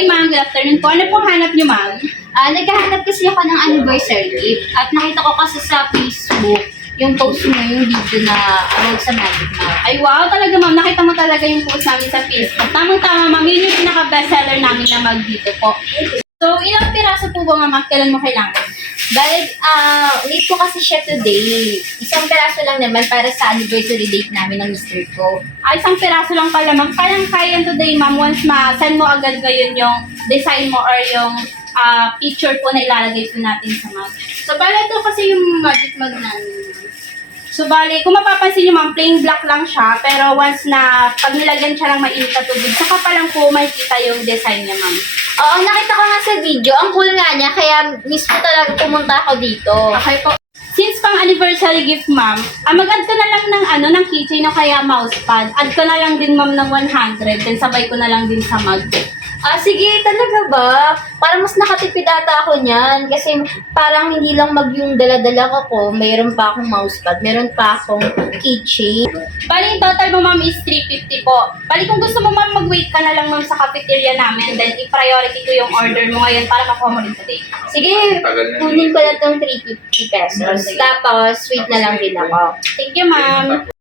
Hey ma'am, good afternoon po. Ano pong hanap niyo ma'am? Naghahanap kasi ako ng anniversary gift at nakita ko kasi sa Facebook yung post mo, yung video na about sa Magic Mouth. Ay wow, talaga ma'am. Nakita mo talaga yung post namin sa Facebook. Tamang-tama ma'am, yun yung pinaka-bestseller namin na mag dito po. So, ilang piraso po ba ma'am? Kailan mo kailangan? Dahil, need ko kasi siya today. Isang peraso lang naman para sa anniversary date namin ng mister ko. Ay, isang piraso lang pala ma'am. Kayang-kaya today ma'am once ma-send mo agad ngayon yung design mo or yung picture po na ilalagay po natin sa mug. So, bali ito kasi yung Magic Mug namin. So, bali, kung mapapansin nyo ma'am, plain black lang siya. Pero once na pag nilagyan siya ng mainit na tubig, saka pa lang po makikita yung design niya ma'am. Oo, nakita ko nga sa video. Ang cool nga niya, kaya mismo talaga pumunta ako dito. Okay po. Since pang anniversary gift ma'am, mag-add ko na lang ng keychain o kaya mousepad. Add ko na lang din ma'am ng 100, then sabay ko na lang din sa mug. Sige, talaga ba? Parang mas nakatipid ata ako niyan. Kasi parang hindi lang yung dala-dala ko. Mayroon pa akong mousepad. Meron pa akong keychain. Bali, total mo ma'am is 350 po. Bali, kung gusto mo ma'am, mag-wait ka na lang ma'am sa cafeteria namin, then i-priority ko yung order mo ngayon para makuha mo rin today. Sige, kunin ko na itong 350 pesos. Tapos, wait na lang din ako. Thank you ma'am.